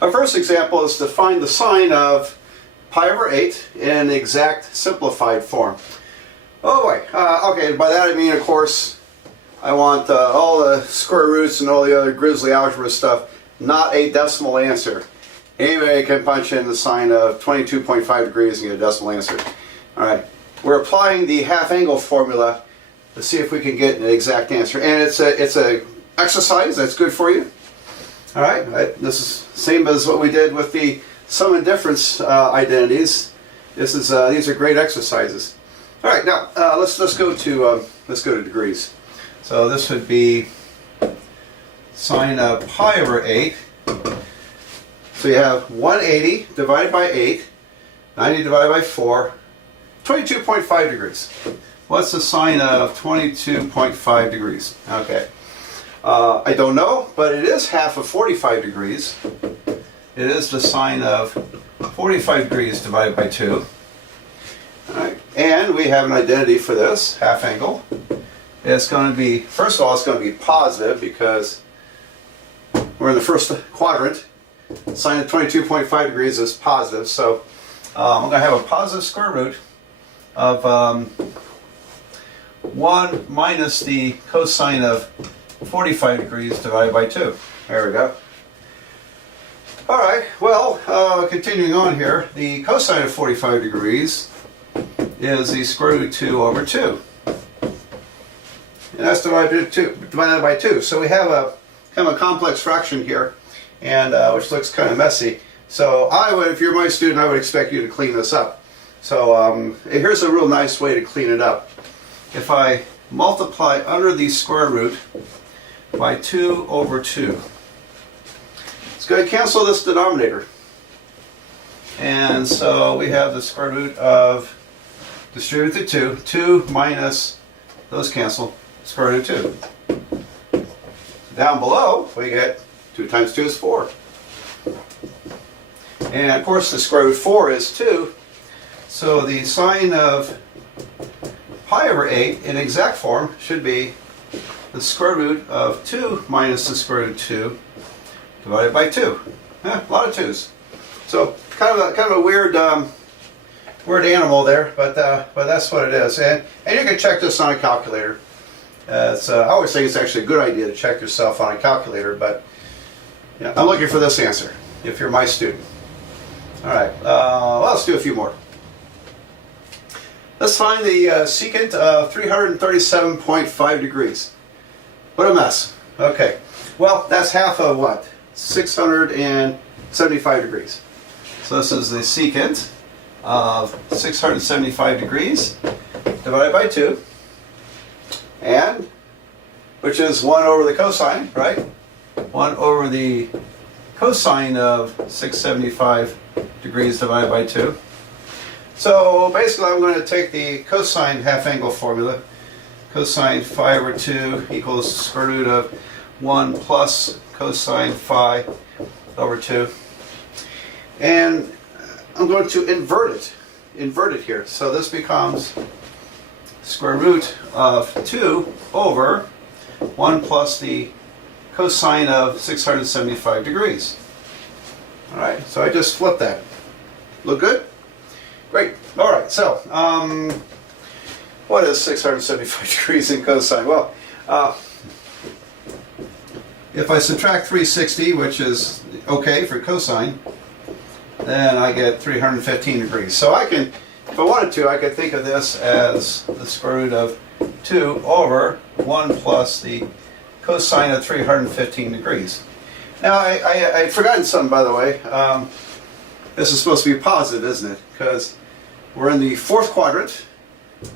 Our first example is to find the sine of pi over 8 in the exact simplified form. Oh boy, okay, by that I mean, of course, I want all the square roots and all the other grisly algebra stuff, not a decimal answer. Anybody can punch in the sine of 22.5 degrees and get a decimal answer. Alright, we're applying the half angle formula to see if we can get an exact answer. And it's a exercise that's good for you. Alright, this is same as what we did with the sum and difference identities. These are great exercises. Alright, now let's go to degrees. So this would be sine of pi over 8. So you have 180 divided by 8, 90 divided by 4, 22.5 degrees. What's the sine of 22.5 degrees? Okay. I don't know, but it is half of 45 degrees. It is the sine of 45 degrees divided by 2. Alright, and we have an identity for this, half angle. It's going to be, first of all, it's going to be positive because we're in the first quadrant. Sine of 22.5 degrees is positive, so I'm going to have a positive square root of 1 minus the cosine of 45 degrees divided by 2. There we go. Alright, well, continuing on here, the cosine of 45 degrees is the square root of 2 over 2. And that's divided by 2. So we have a kind of a complex fraction here, and which looks kind of messy. So if you're my student, I would expect you to clean this up. So here's a real nice way to clean it up. If I multiply under the square root by 2 over 2, it's going to cancel this denominator. And so we have the square root of, distribute the 2 minus, those cancel, square root of 2. Down below, we get 2 times 2 is 4. And of course the square root of 4 is 2. So the sine of pi over 8 in exact form should be the square root of 2 minus the square root of 2 divided by 2. Yeah, a lot of 2's. So kind of a weird animal there, but that's what it is. And you can check this on a calculator. I always think it's actually a good idea to check yourself on a calculator, but yeah, I'm looking for this answer if you're my student. Alright, well, let's do a few more. Let's find the secant of 337.5 degrees. What a mess. Okay, well, that's half of what? 675 degrees. So this is the secant of 675 degrees divided by 2. And, which is 1 over the cosine, right? 1 over the cosine of 675 degrees divided by 2. So basically I'm going to take the cosine half angle formula. Cosine phi over 2 equals square root of 1 plus cosine phi over 2. And I'm going to invert it here. So this becomes square root of 2 over 1 plus the cosine of 675 degrees. Alright, so I just flipped that. Look good? Great. Alright, so what is 675 degrees in cosine? Well, if I subtract 360, which is okay for cosine, then I get 315 degrees. So I can, if I wanted to, I could think of this as the square root of 2 over 1 plus the cosine of 315 degrees. Now, I'd forgotten something, by the way. This is supposed to be positive, isn't it? Because we're in the fourth quadrant.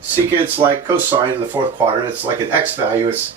Secant's like cosine in the fourth quadrant. It's like an x value. It's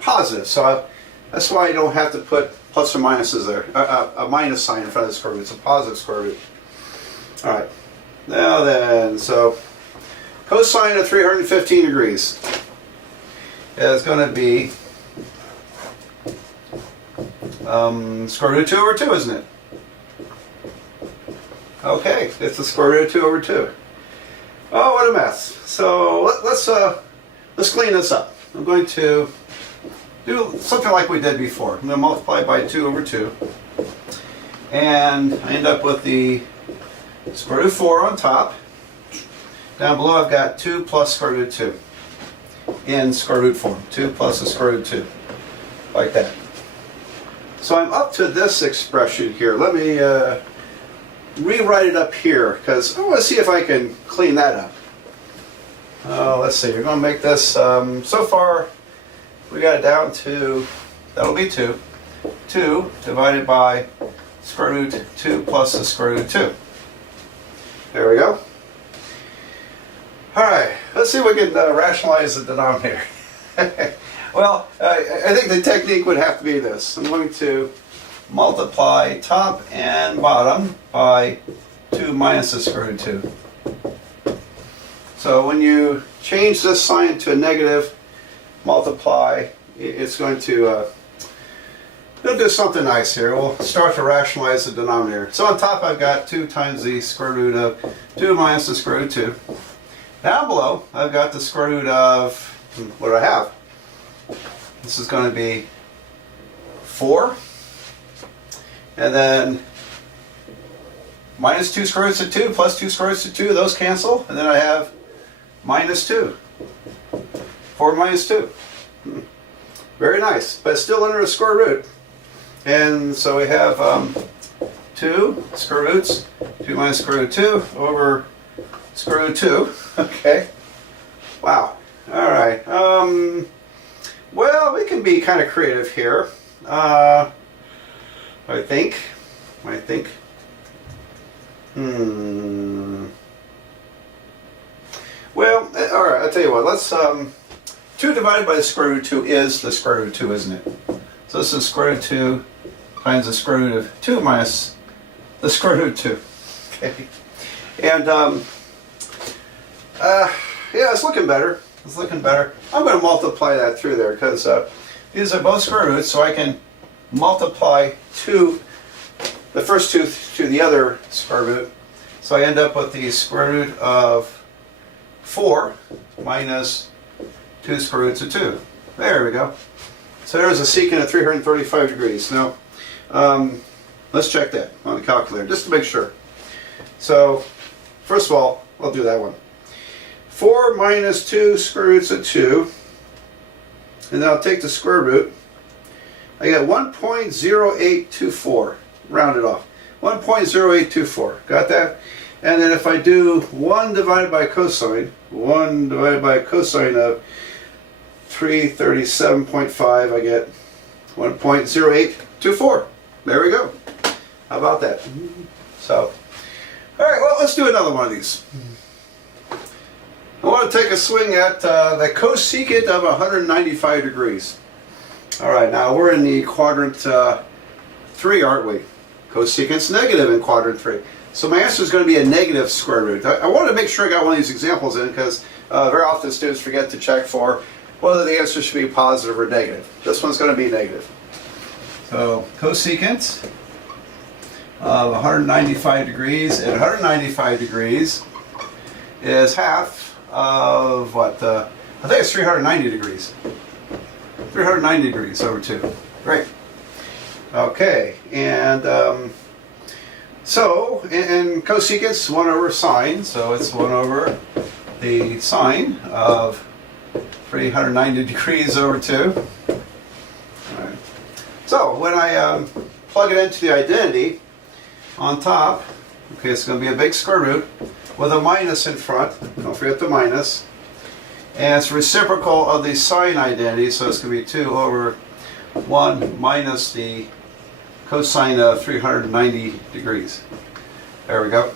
positive. So that's why I don't have to put plus or minuses there. A minus sign in front of the square root. It's a positive square root. All right. Now then, so cosine of 315 degrees is going to be square root of 2 over 2, isn't it? Okay, it's the square root of 2 over 2. Oh, what a mess. So let's clean this up. I'm going to do something like we did before. I'm going to multiply by 2 over 2. and I end up with the square root of 4 on top. Down below I've got 2 plus square root of 2 in square root form. 2 plus the square root of 2, like that. So I'm up to this expression here. Let me rewrite it up here, because I want to see if I can clean that up. Let's see, we're going to make this, so far we got it down to, that'll be 2. 2 divided by square root 2 plus the square root of 2. There we go. Alright, let's see if we can rationalize the denominator. Well, I think the technique would have to be this. I'm going to multiply top and bottom by 2 minus the square root of 2. So when you change this sign to a negative, multiply, it's going to we'll do something nice here. We'll start to rationalize the denominator. So on top I've got 2 times the square root of 2 minus the square root of 2. Down below I've got the square root of, what do I have? This is going to be 4. And then minus 2 square roots of 2 plus 2 square roots of 2, those cancel. And then I have minus 2. 4 minus 2. Very nice, but still under a square root. And so we have 2 square roots, 2 minus square root of 2 over square root of 2. Okay. Wow. All right. Well, we can be kind of creative here. I think. Well, all right. I'll tell you what. Let's 2 divided by the square root of 2 is the square root of 2, isn't it? So this is square root of 2 times the square root of 2 minus the square root of 2. Okay. And yeah, it's looking better. It's looking better. I'm going to multiply that through there because these are both square roots, so I can multiply the first 2 to the other square root. So I end up with the square root of 4 minus 2 square roots of 2. There we go. So there's a secant of 335 degrees. Now, let's check that on the calculator just to make sure. So, first of all, I'll do that one. 4 minus 2 square roots of 2, and then I'll take the square root. I get 1.0824, rounded off. 1.0824, got that? And then if I do 1 divided by cosine, 1 divided by cosine of 337.5, I get 1.0824. There we go. How about that? So, all right, well, let's do another one of these. I want to take a swing at the cosecant of 195 degrees. All right, now we're in the quadrant 3, aren't we? Cosecant's negative in quadrant 3. So my answer is going to be a negative square root. I wanted to make sure I got one of these examples in because very often students forget to check for whether the answer should be positive or negative. This one's going to be negative. So cosecant of 195 degrees at 195 degrees is half of what? I think it's 390 degrees. 390 degrees over 2. Great. Okay, and so in cosecant's 1 over sine, so it's 1 over the sine of 390 degrees over 2. All right. So when I plug it into the identity on top, okay, it's going to be a big square root with a minus in front. Don't forget the minus. And it's reciprocal of the sine identity, so it's going to be 2 over 1 minus the cosine of 390 degrees. There we go.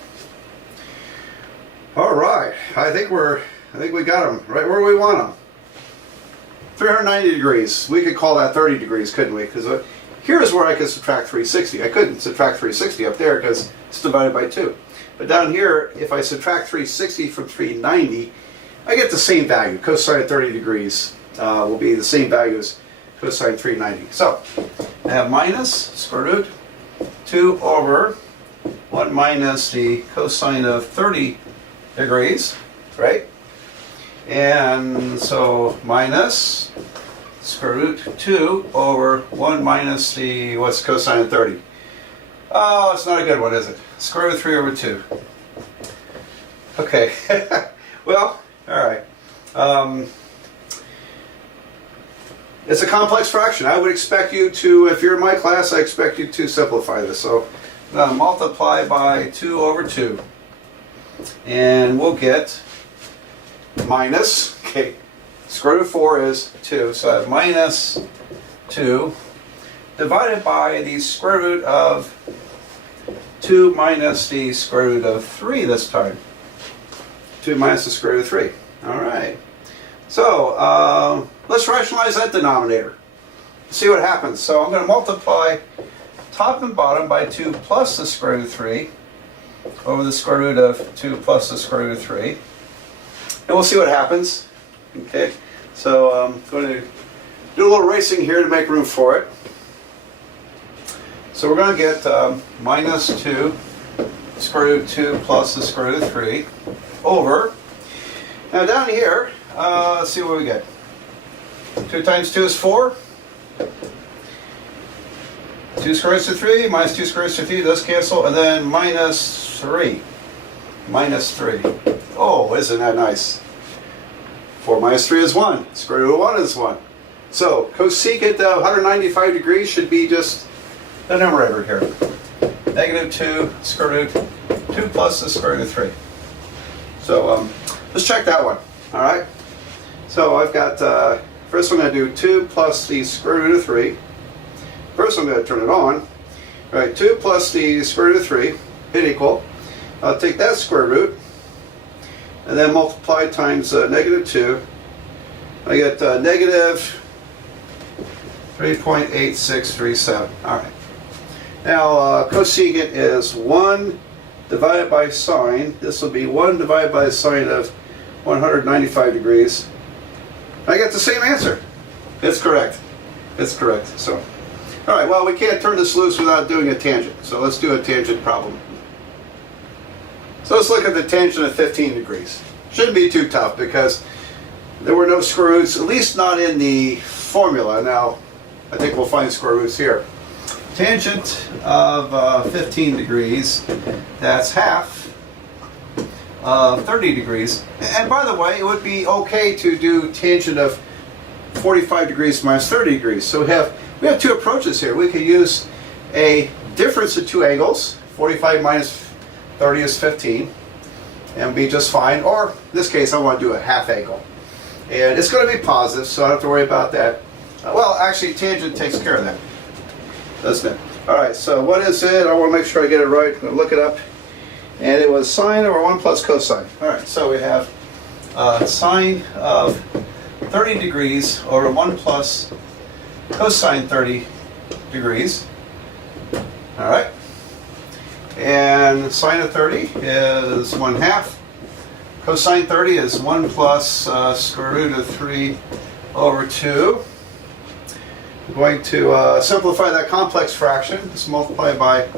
All right, I think we got them right where we want them. 390 degrees. We could call that 30 degrees, couldn't we? Because here's where I could subtract 360. I couldn't subtract 360 up there because it's divided by 2. But down here, if I subtract 360 from 390, I get the same value. Cosine of 30 degrees will be the same value as cosine 390. So I have minus square root 2 over 1 minus the cosine of 30 degrees, right? And so minus square root 2 over 1 minus the, what's cosine of 30? Oh, it's not a good one, is it? Square root of 3 over 2. Okay. Well, all right. It's a complex fraction. I would expect you to, if you're in my class, I expect you to simplify this. So multiply by 2 over 2. And we'll get minus, okay, square root of 4 is 2. So I have minus 2 divided by the square root of 2 minus the square root of 3 this time. 2 minus the square root of 3. All right. So let's rationalize that denominator. See what happens. So I'm going to multiply top and bottom by 2 plus the square root of 3 over the square root of 2 plus the square root of 3. And we'll see what happens. Okay. So I'm going to do a little racing here to make room for it. So we're going to get minus 2 square root of 2 plus the square root of 3 over. Now down here, let's see what we get. 2 times 2 is 4. 2 square root of 3 minus 2 square root of 3, those cancel, and then minus 3. Minus 3. Oh, isn't that nice? 4 minus 3 is 1. Square root of 1 is 1. So cosecant of 195 degrees should be just the numerator here. Negative 2 square root 2 plus the square root of 3. So let's check that one. All right. So I've got, first I'm going to do 2 plus the square root of 3. First I'm going to turn it on. All right, 2 plus the square root of 3, hit equal. I'll take that square root and then multiply times negative 2. I get negative 3.8637. All right. Now cosecant is 1 divided by sine. This will be 1 divided by the sine of 195 degrees. I get the same answer. It's correct. It's correct. So, all right, well, we can't turn this loose without doing a tangent. So let's do a tangent problem. So let's look at the tangent of 15 degrees. Shouldn't be too tough because there were no square roots, at least not in the formula. Now, I think we'll find square roots here. Tangent of 15 degrees, that's half of 30 degrees. And by the way, it would be okay to do tangent of 45 degrees minus 30 degrees. So we have two approaches here. We could use a difference of two angles. 45 minus 30 is 15, and be just fine. Or in this case, I want to do a half angle. And it's going to be positive, so I don't have to worry about that. Well, actually, tangent takes care of that, doesn't it? All right, so what is it? I want to make sure I get it right. I'm going to look it up. And it was sine over 1 plus cosine. All right, so we have sine of 30 degrees over 1 plus cosine 30 degrees. All right. And sine of 30 is 1/2. Cosine 30 is 1 plus square root of 3 over 2. I'm going to simplify that complex fraction. Just multiply by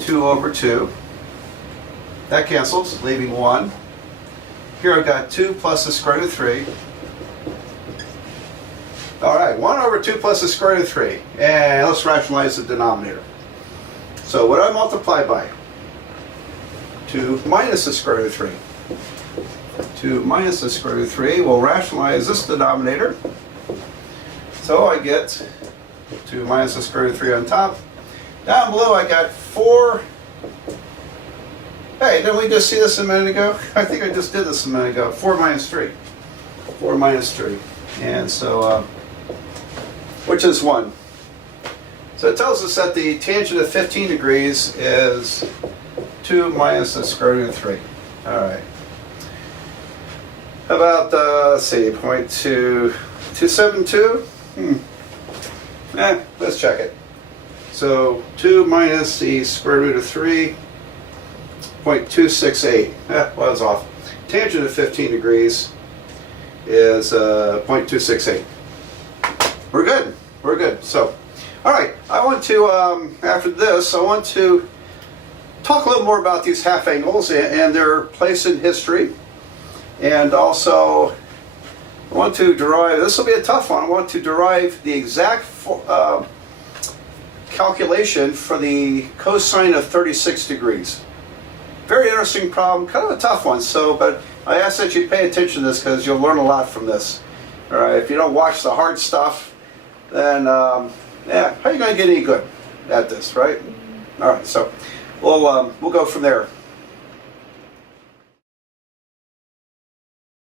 2 over 2. That cancels, leaving 1. Here I've got 2 plus the square root of 3. All right, 1 over 2 plus the square root of 3. And let's rationalize the denominator. So what do I multiply by? 2 minus the square root of 3. 2 minus the square root of 3 will rationalize this denominator. So I get 2 minus the square root of 3 on top. Down below I got 4. Hey, didn't we just see this a minute ago? I think I just did this a minute ago. 4 minus 3. 4 minus 3. And so, which is 1. So it tells us that the tangent of 15 degrees is 2 minus the square root of 3. All right. How about, let's see, 0.272? Let's check it. So 2 minus the square root of 3, 0.268. Well, I was off. Tangent of 15 degrees is 0.268. We're good. We're good. So, all right. I want to, after this, I want to talk a little more about these half angles and their place in history. And also, I want to derive, this will be a tough one, I want to derive the exact calculation for the cosine of 36 degrees. Very interesting problem, kind of a tough one, but I ask that you pay attention to this because you'll learn a lot from this. All right, if you don't watch the hard stuff, then yeah, how are you going to get any good at this, right? All right, so we'll go from there.